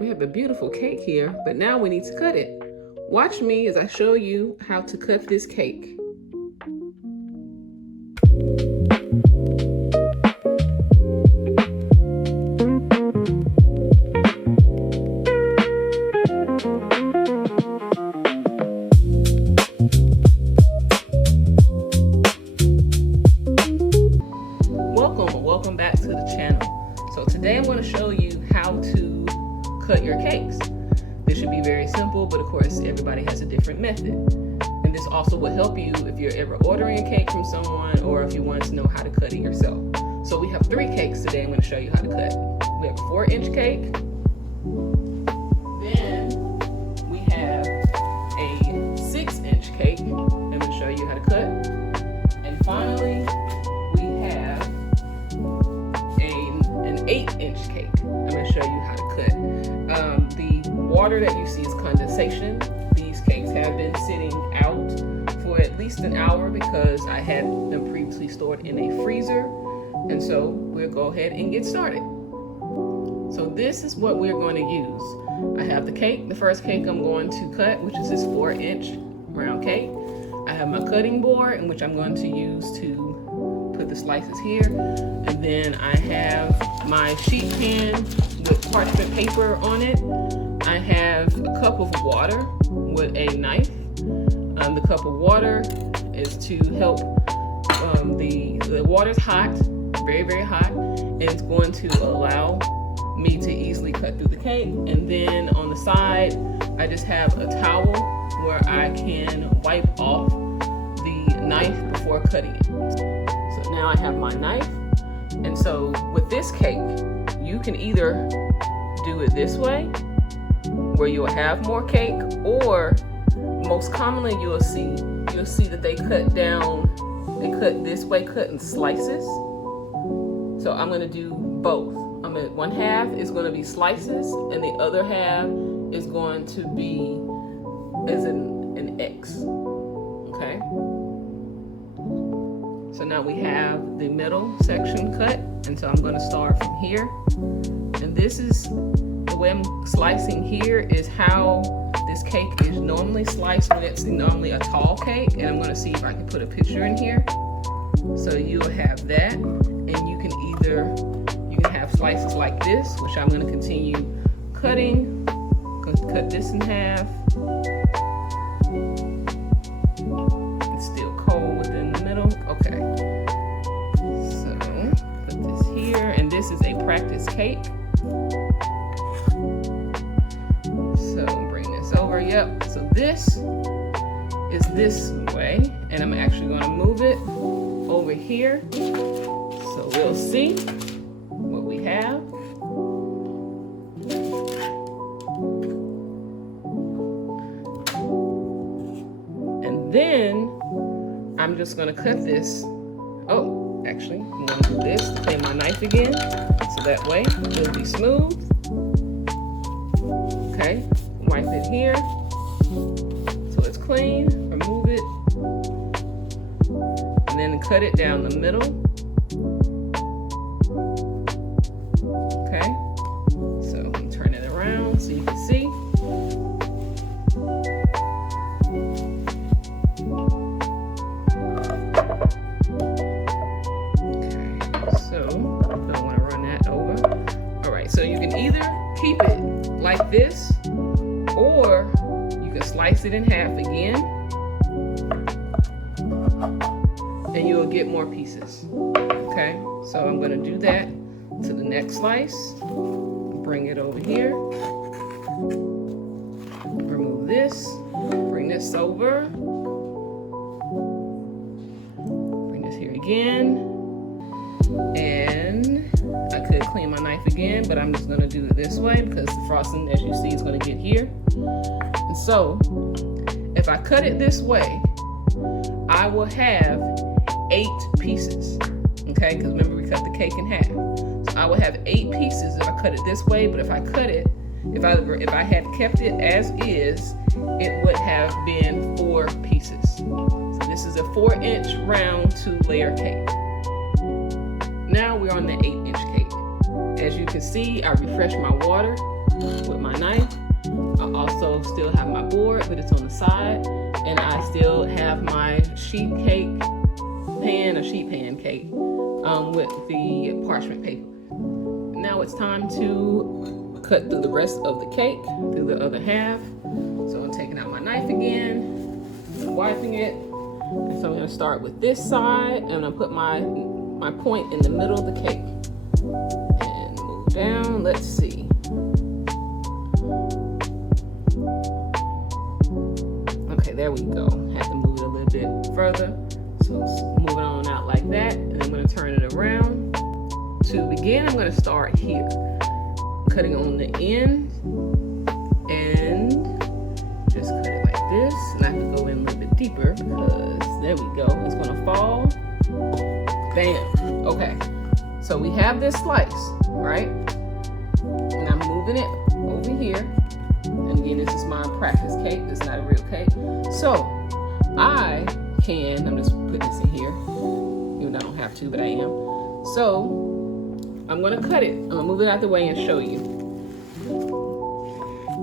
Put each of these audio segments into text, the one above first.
We have a beautiful cake here, but now we need to cut it. Watch me as I show you how to cut this cake. Welcome back to the channel. So today I'm going to show you how to cut your cakes. This should be very simple, but of course everybody has a different method. And this also will help you if you're ever ordering a cake from someone or if you want to know how to cut it yourself. So we have 3 cakes today. I'm going to show you how to cut. We have a 4-inch cake. Then we have a 6-inch cake. I'm going to show you how to cut. And finally, we have an 8-inch cake. I'm going to show you how to cut. The water that you see is condensation. These cakes have been sitting out for at least an hour because I had them previously stored in a freezer. And so we'll go ahead and get started. So this is what we're going to use. I have the cake, the first cake I'm going to cut, which is this 4-inch round cake. I have my cutting board, in which I'm going to use to put the slices here. And then I have my sheet pan with parchment paper on it. I have a cup of water with a knife. The cup of water is to help, the water's hot, very, very hot, and it's going to allow me to easily cut through the cake. And then on the side, I just have a towel where I can wipe off the knife before cutting it. So now I have my knife. And so with this cake, you can either do it this way, where you'll have more cake, or most commonly you'll see that they cut this way, cut in slices. So I'm going to do both. One half is going to be slices, and the other half is going to be as an X. Okay. So now we have the middle section cut, and so I'm going to start from here. And this is the way I'm slicing here is how this cake is normally sliced when it's normally a tall cake. And I'm going to see if I can put a picture in here. So you'll have that, and you can have slices like this, which I'm going to continue cutting. I'm going to cut this in half. It's still cold within the middle. Okay. So put this here, and this is a practice cake. So bring this over. Yep. So this is this way, and I'm actually going to move it over here. So we'll see what we have. And then I'm just going to cut this. Oh, actually, I'm going to do this to clean my knife again. So that way it'll be smooth. Okay, wipe it here. So it's clean. Remove it. And then cut it down the middle. Okay, so turn it around so you can see. Okay, so I don't want to run that over. All right, so you can either keep it like this, or you can slice it in half again, and you'll get more pieces. Okay, so I'm going to do that to the next slice. Bring it over here. Remove this. Bring this over. Bring this here again. And I could clean my knife again, but I'm just going to do it this way because the frosting, as you see, is going to get here. And so if I cut it this way, I will have 8 pieces. Okay, because remember we cut the cake in half. So I would have 8 pieces if I cut it this way, but if I cut it, if I had kept it as is, it would have been 4 pieces. So this is a 4-inch round 2-layer cake. Now we're on the 8-inch cake. As you can see, I refreshed my water with my top, but it's on the side. And I still have my sheet pan cake with the parchment paper. Now it's time to cut through the rest of the cake, through the other half. So I'm taking out my knife again, wiping it. So I'm gonna start with this side, and I'm gonna put my point in the middle of the cake. And move down, let's see. Okay, there we go. Have to move it a little bit further. So moving on out like that, and I'm gonna turn it around. To begin, I'm gonna start here. Cutting on the end, and just cut it like this. And I have to go in a little bit deeper because there we go. It's gonna fall. Bam. Okay. So we have this slice, right? And I'm moving it over here. And again, this is my practice cake. This is not a real cake. So I'm just putting this in here. Even though I don't have to, but I am. So I'm gonna cut it. I'm gonna move it out the way and show you.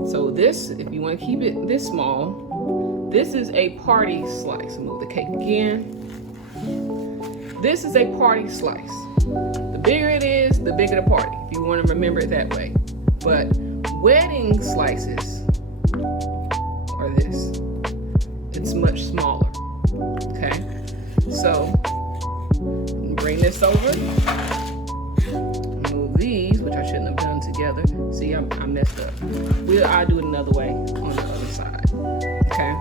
So this, if you wanna keep it this small, this is a party slice. Move the cake again. This is a party slice. The bigger it is, the bigger the party, if you wanna remember it that way. But wedding slices are this. It's much smaller, okay? So, bring this over. These, which I shouldn't have done together. See, I messed up. I'll do it another way on the other side. Okay.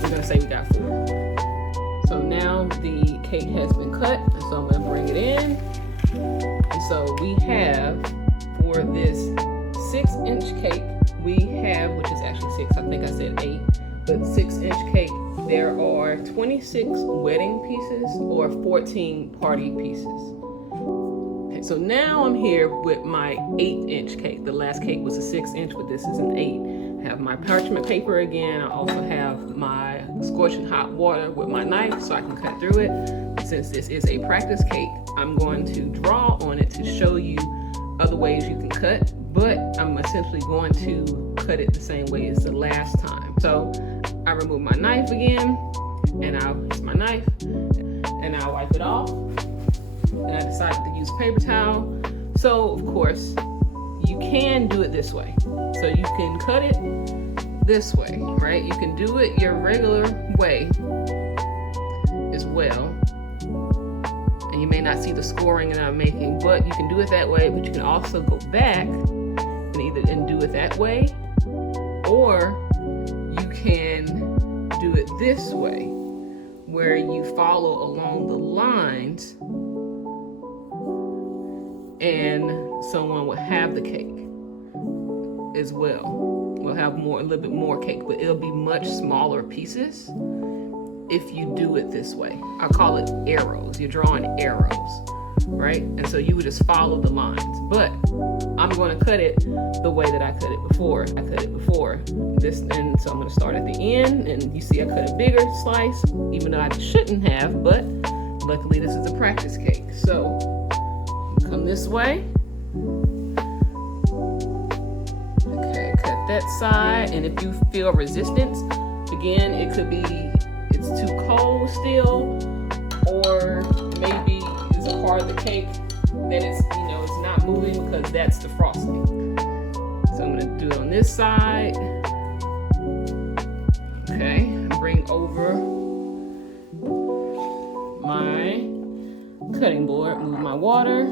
We're gonna say we got 4. So now the cake has been cut, and so I'm gonna bring it in. And so we have, for this 6-inch cake, we have, which is actually 6, I think I said 8, but 6-inch cake, there are 26 wedding pieces or 14 party pieces. Okay, so now I'm here with my 8-inch cake. The last cake was a 6-inch, but this is an 8. I have my parchment paper again. I also have my scorching hot water with my knife so I can cut through it. Since this is a practice cake, I'm going to draw on it to show you other ways you can cut, but I'm essentially going to cut it the same way as the last time. So I remove my knife again, and I'll use my knife, and I'll wipe it off. And I decided to use a paper towel. So of course, you can do it this way. So you can cut it this way, right? You can do it your regular way as well. And you may not see the scoring that I'm making, but you can do it that way, but you can also go back and do it that way, or you can do it this way, where you follow along the lines and someone will have the cake as well. We'll have a little bit more cake, but it'll be much smaller pieces if you do it this way. I call it arrows. You're drawing arrows, right? And so you would just follow the lines, but I'm going to cut it the way that I cut it before. This, and so I'm going to start at the end, and you see I cut a bigger slice, even though I shouldn't have, but luckily this is a practice cake. So come this way. Okay, cut that side, and if you feel resistance, again, it could be it's too cold still, or maybe it's a part of the cake that it's not moving because that's the frosting. So I'm gonna do it on this side. Okay, bring over my cutting board, move my water.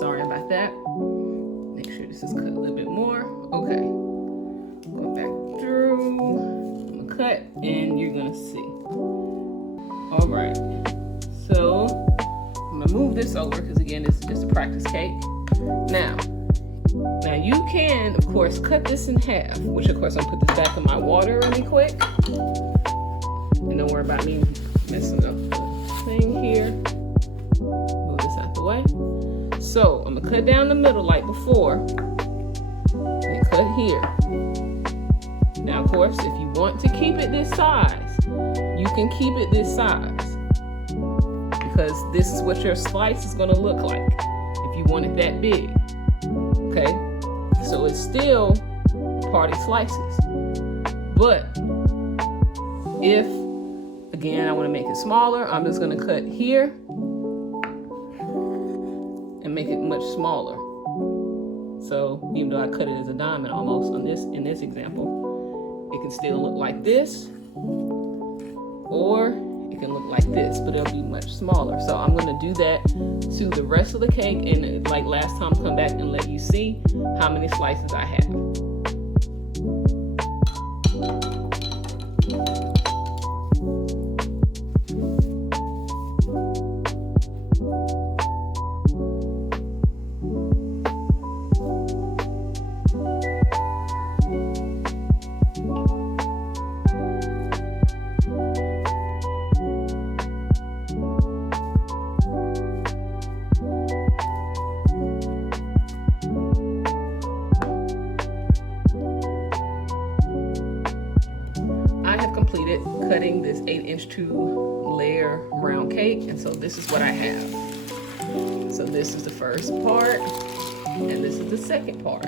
Sorry about that. Make sure this is cut a little bit more. Okay, go back through. I'm gonna cut, and you're gonna see. All right, so I'm gonna move this over because again, this is just a practice cake. Now you can, of course, cut this in half, which of course I'll put this back in my water really quick. And don't worry about me messing up the thing here. Move this out the way. So I'm gonna cut down the middle like before, and cut here. Now, of course, if you want to keep it this size, you can keep it this size, because this is what your slice is gonna look like if you want it that big. Okay, So it's still party slices. But if, again, I want to make it smaller, I'm just going to cut here and make it much smaller. So even though I cut it as a diamond almost in this example, it can still look like this, or it can look like this, but it'll be much smaller. So I'm going to do that to the rest of the cake, and like last time, come back and let you see how many slices I have. Completed cutting this 8-inch 2-layer round cake, and so this is what I have. So this is the first part, and this is the second part.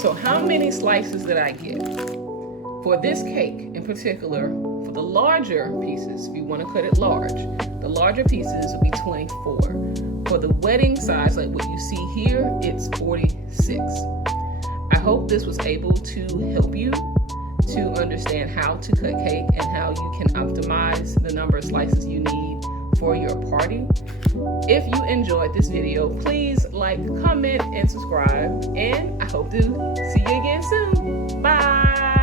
So how many slices did I get? For this cake in particular, for the larger pieces, if you want to cut it large, the larger pieces will be 24. For the wedding size, like what you see here, it's 46. I hope this was able to help you to understand how to cut cake and how you can optimize the number of slices you need for your party. If you enjoyed this video, please like, comment, and subscribe, and I hope to see you again soon. Bye.